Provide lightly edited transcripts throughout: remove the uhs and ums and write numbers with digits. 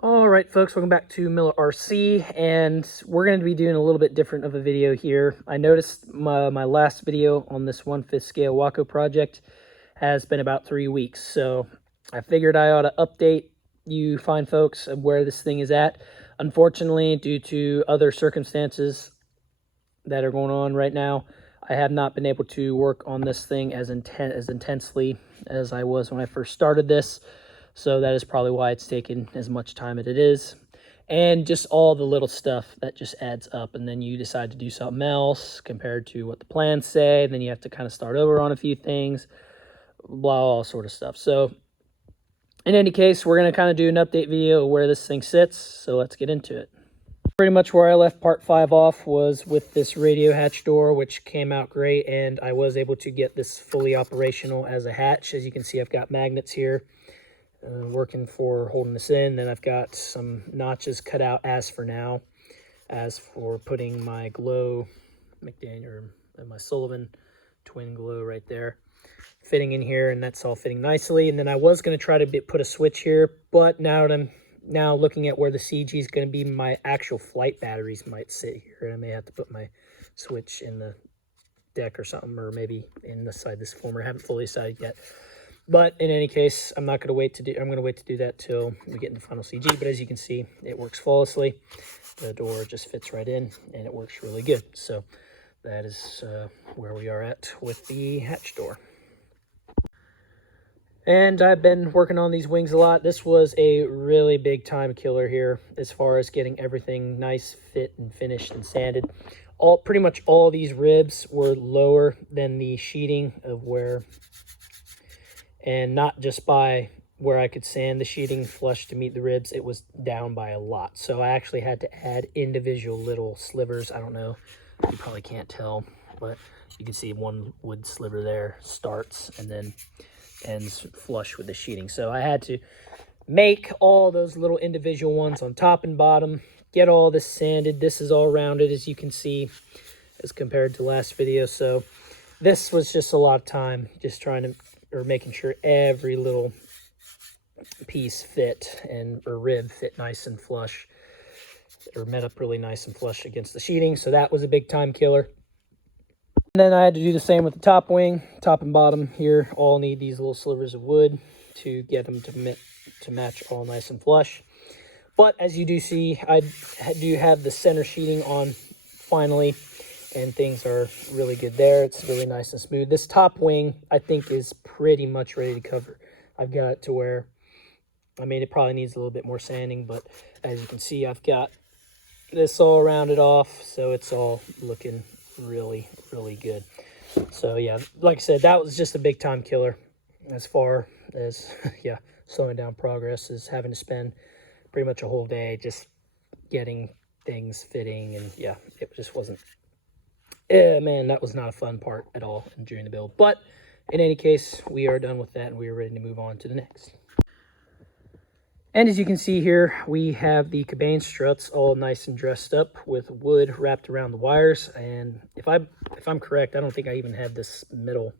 All right, folks, welcome back to Miller RC, and we're going to be doing a little bit different of a video here. I noticed my last video on this 1/5 scale Waco project has been about 3 weeks, so I figured I ought to update you fine folks of where this thing is at. Unfortunately, due to other circumstances that are going on right now, I have not been able to work on this thing as intensely as I was when I first started this. So that is probably why it's taken as much time as it is. And just all the little stuff that just adds up. And then you decide to do something else compared to what the plans say. Then you have to kind of start over on a few things, blah, all sort of stuff. So in any case, we're going to kind of do an update video of where this thing sits. So let's get into it. Pretty much where I left part 5 off was with this radio hatch door, which came out great. And I was able to get this fully operational as a hatch. As you can see, I've got magnets here. Working for holding this in. Then I've got some notches cut out as for now. As for putting my glow McDaniel or my Sullivan twin glow right there fitting in here, and that's all fitting nicely. And then I was going to try to put a switch here, but now that I'm looking at where the CG is going to be, my actual flight batteries might sit here. I may have to put my switch in the deck or something, or maybe inside this former. I haven't fully decided yet. But in any case, I'm going to wait to do that till we get into final CG. But as you can see, it works flawlessly. The door just fits right in, and it works really good. So that is where we are at with the hatch door. And I've been working on these wings a lot. This was a really big time killer here as far as getting everything nice, fit, and finished and sanded. Pretty much all these ribs were lower than the sheeting of where... And not just by where I could sand the sheeting flush to meet the ribs, it was down by a lot. So I actually had to add individual little slivers. I don't know, you probably can't tell, but you can see one wood sliver there starts and then ends flush with the sheeting. So I had to make all those little individual ones on top and bottom, get all this sanded. This is all rounded, as you can see, as compared to last video. So this was just a lot of time just making sure every little piece fit or rib fit nice and flush, or met up really nice and flush against the sheeting. So that was a big time killer. And then I had to do the same with the top wing. Top and bottom here all need these little slivers of wood to get them to match all nice and flush. But as you do see, I do have the center sheeting on finally, and things are really good there. It's really nice and smooth. This top wing, I think, is pretty much ready to cover. I've got it to where, I mean, it probably needs a little bit more sanding, but as you can see, I've got this all rounded off, so it's all looking really, really good. So yeah, like I said, that was just a big time killer as far as, yeah, slowing down progress is having to spend pretty much a whole day just getting things fitting, and yeah, it just wasn't... Yeah, man, that was not a fun part at all during the build. But in any case, we are done with that, and we are ready to move on to the next. And as you can see here, we have the Cabane struts all nice and dressed up with wood wrapped around the wires. And if I'm correct, I don't think I even had this middle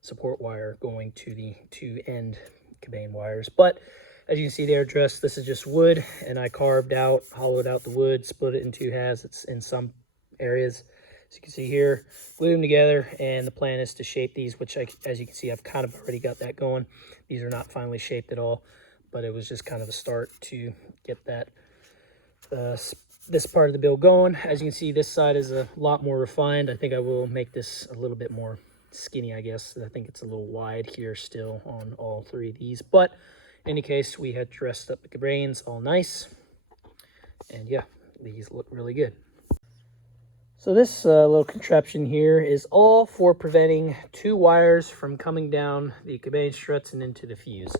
support wire going to the two end Cabane wires. But as you can see, they're dressed. This is just wood, and I hollowed out the wood, split it in two halves. It's in some areas. As you can see here, glue them together, and the plan is to shape these, which as you can see, I've kind of already got that going. These are not finally shaped at all, but it was just kind of a start to get that this part of the build going. As you can see, this side is a lot more refined. I think I will make this a little bit more skinny, I guess. I think it's a little wide here still on all three of these, but in any case, we had dressed up the Cabanes all nice, and yeah, these look really good. So this little contraption here is all for preventing two wires from coming down the Cabane struts and into the fuse.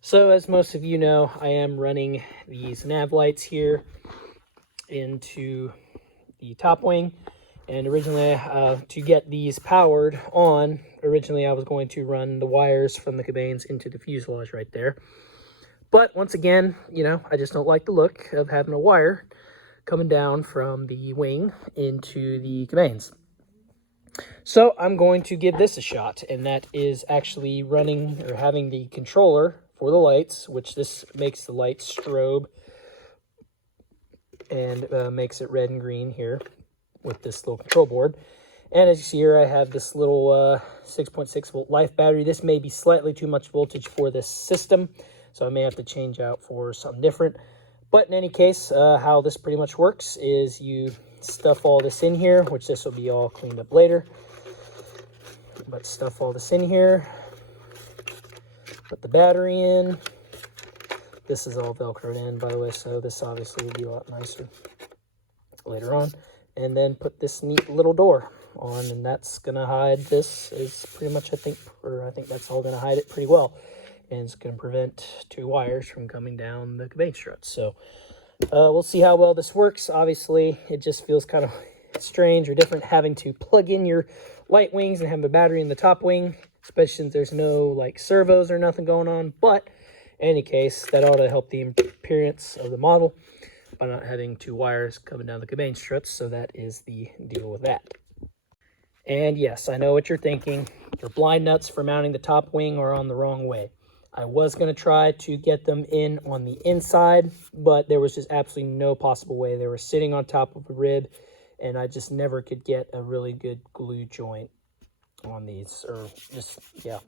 So as most of you know, I am running these nav lights here into the top wing. And originally, to get these powered on, originally I was going to run the wires from the Cabanes into the fuselage right there. But once again, you know, I just don't like the look of having a wire coming down from the wing into the Cabanes. So I'm going to give this a shot, and that is actually running or having the controller for the lights, which this makes the lights strobe and makes it red and green here with this little control board. And as you see here, I have this little 6.6 volt life battery. This may be slightly too much voltage for this system, so I may have to change out for something different. But in any case, how this pretty much works is you stuff all this in here, which this will be all cleaned up later. But stuff all this in here, put the battery in. This is all Velcroed in, by the way, so this obviously will be a lot nicer later on. And then put this neat little door on, and that's gonna hide this is pretty much, I think that's all gonna hide it pretty well. And it's gonna prevent two wires from coming down the Cabane struts. So we'll see how well this works. Obviously, it just feels kind of strange or different having to plug in your light wings and have a battery in the top wing, especially since there's no like servos or nothing going on. But in any case, that ought to help the appearance of the model by not having two wires coming down the Cabane struts. So that is the deal with that. And yes, I know what you're thinking. Your blind nuts for mounting the top wing are on the wrong way. I was going to try to get them in on the inside, but there was just absolutely no possible way. They were sitting on top of a rib, and I just never could get a really good glue joint on these. Or just, yeah.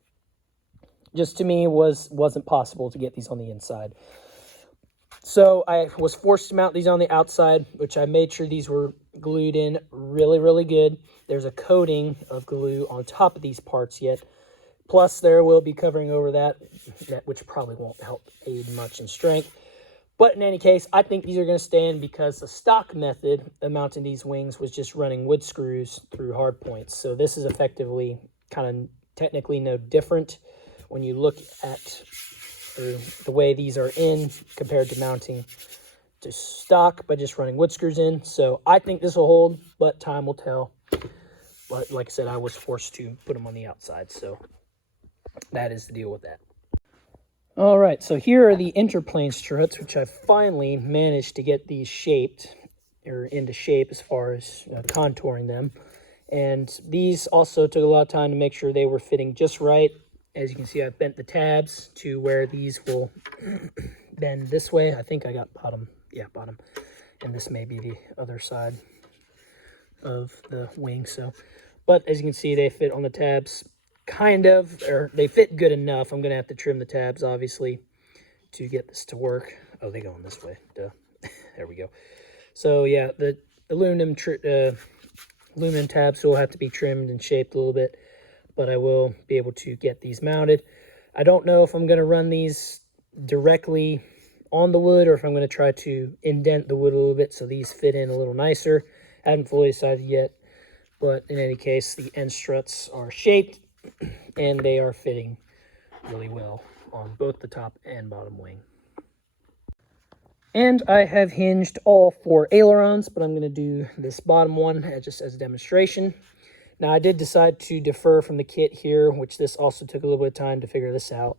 Just to me, wasn't possible to get these on the inside. So I was forced to mount these on the outside, which I made sure these were glued in really, really good. There's a coating of glue on top of these parts yet. Plus, there will be covering over that, which probably won't help aid much in strength. But in any case, I think these are going to stand because the stock method of mounting these wings was just running wood screws through hard points. So this is effectively kind of technically no different when you look at the way these are in compared to mounting to stock by just running wood screws in. So I think this will hold, but time will tell. But like I said, I was forced to put them on the outside, so that is the deal with that. All right, so here are the interplane struts, which I finally managed to get these shaped, or into shape as far as contouring them. And these also took a lot of time to make sure they were fitting just right. As you can see, I've bent the tabs to where these will bend this way. I think I got bottom. Yeah, bottom. And this may be the other side of the wing. So, but as you can see, they fit on the tabs kind of, or they fit good enough. I'm going to have to trim the tabs, obviously, to get this to work. Oh, they go on this way. Duh. There we go. So, yeah, the aluminum tabs will have to be trimmed and shaped a little bit, but I will be able to get these mounted. I don't know if I'm going to run these directly on the wood or if I'm going to try to indent the wood a little bit so these fit in a little nicer. I haven't fully decided yet, but in any case, the end struts are shaped and they are fitting really well on both the top and bottom wing. And I have hinged all 4 ailerons, but I'm going to do this bottom one just as a demonstration. Now, I did decide to defer from the kit here, which this also took a little bit of time to figure this out.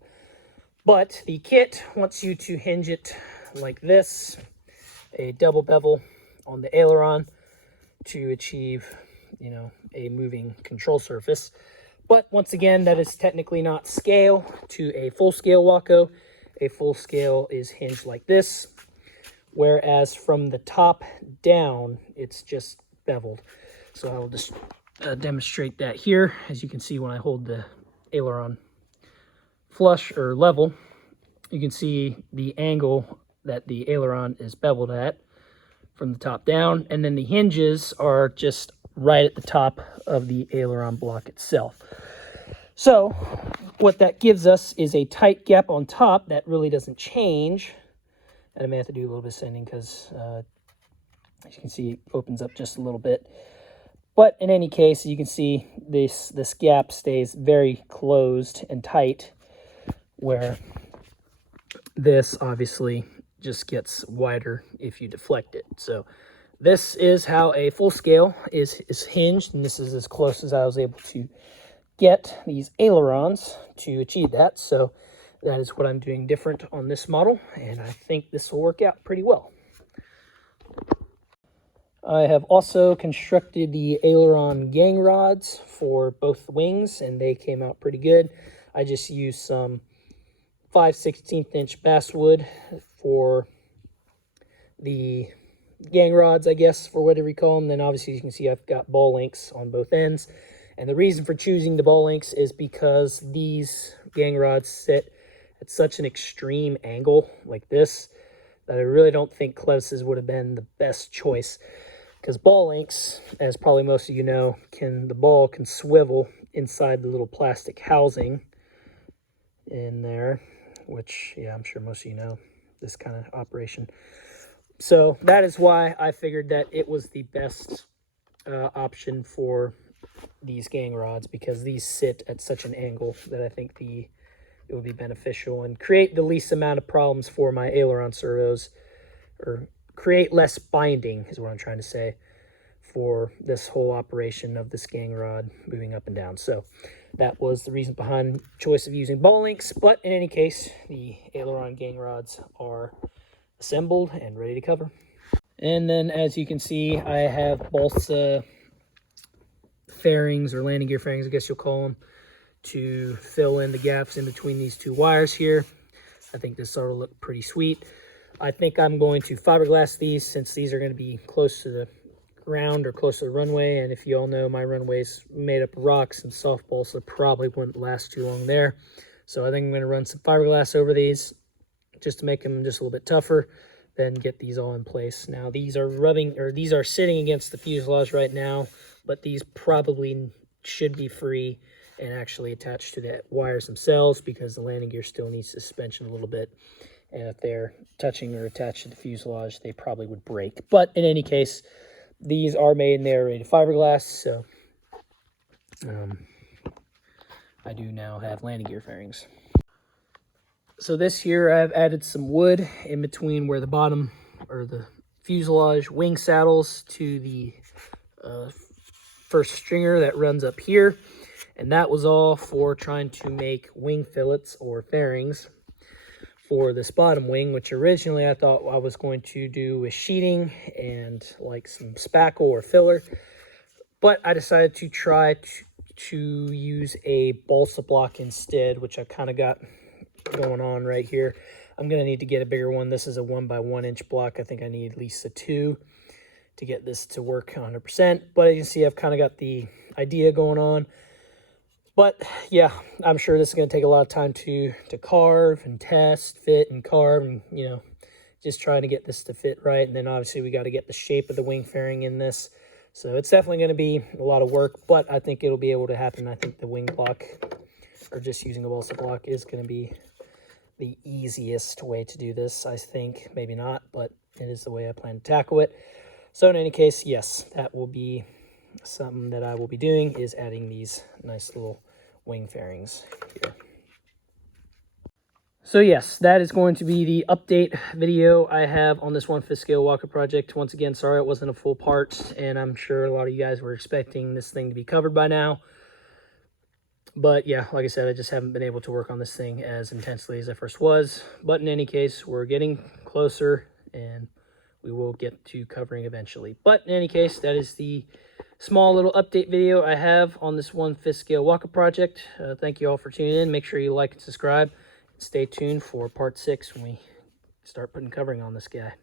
But the kit wants you to hinge it like this, a double bevel on the aileron to achieve, you know, a moving control surface. But once again, that is technically not scale to a full scale Waco. A full scale is hinged like this, whereas from the top down, it's just beveled. So I will just demonstrate that here. As you can see, when I hold the aileron flush or level, you can see the angle that the aileron is beveled at from the top down, and then the hinges are just right at the top of the aileron block itself. So what that gives us is a tight gap on top that really doesn't change. And I may have to do a little bit of sanding because as you can see, it opens up just a little bit. But in any case, you can see this gap stays very closed and tight, where this obviously just gets wider if you deflect it. So this is how a full scale is hinged, and this is as close as I was able to get these ailerons to achieve that. So that is what I'm doing different on this model, and I think this will work out pretty well. I have also constructed the aileron gang rods for both wings, and they came out pretty good. I just used some 5/16 inch basswood for the gang rods, I guess, for whatever you call them. Then obviously you can see I've got ball links on both ends. And the reason for choosing the ball links is because these gang rods sit at such an extreme angle like this that I really don't think clevises would have been the best choice. Because ball links, as probably most of you know, the ball can swivel inside the little plastic housing in there, which, yeah, I'm sure most of you know this kind of operation. So that is why I figured that it was the best option for these gang rods, because these sit at such an angle that I think it would be beneficial and create the least amount of problems for my aileron servos, or create less binding is what I'm trying to say, for this whole operation of this gang rod moving up and down. So that was the reason behind choice of using ball links. But in any case, the aileron gang rods are assembled and ready to cover. And then, as you can see, I have balsa fairings, or landing gear fairings, I guess you'll call them, to fill in the gaps in between these two wires here. I think this will look pretty sweet. I think I'm going to fiberglass these, since these are going to be close to the ground or close to the runway. And if you all know, my runway's made up of rocks and soft balsa, probably wouldn't last too long there. So I think I'm going to run some fiberglass over these just to make them just a little bit tougher, then get these all in place. Now these are sitting against the fuselage right now, but these probably should be free and actually attached to the wires themselves, because the landing gear still needs suspension a little bit. And if they're touching or attached to the fuselage, they probably would break. But in any case, these are made and they're ready to fiberglass. So I do now have landing gear fairings. So this here, I've added some wood in between where the bottom, or the fuselage wing saddles, to the first stringer that runs up here. And that was all for trying to make wing fillets, or fairings, for this bottom wing, which originally I thought I was going to do with sheeting and like some spackle or filler. But I decided to try to use a balsa block instead, which I've kind of got going on right here. I'm going to need to get a bigger one. This is a 1x1 inch block. I think I need at least a 2 to get this to work 100%. But as you can see, I've kind of got the idea going on. But yeah, I'm sure this is going to take a lot of time to carve and test, fit and carve, and, you know, just trying to get this to fit right. And then obviously we got to get the shape of the wing fairing in this. So it's definitely going to be a lot of work, but I think it'll be able to happen. I think the wing block, or just using a balsa block, is going to be the easiest way to do this, I think. Maybe not, but it is the way I plan to tackle it. So in any case, yes, that will be something that I will be doing, is adding these nice little wing fairings here. So yes, that is going to be the update video I have on this 1/5 scale Waco project. Once again, sorry it wasn't a full part, and I'm sure a lot of you guys were expecting this thing to be covered by now. But yeah, like I said, I just haven't been able to work on this thing as intensely as I first was. But in any case, we're getting closer, and we will get to covering eventually. But in any case, that is the small little update video I have on this 1/5 scale Waco project. Thank you all for tuning in. Make sure you like and subscribe. Stay tuned for part 6 when we start putting covering on this guy.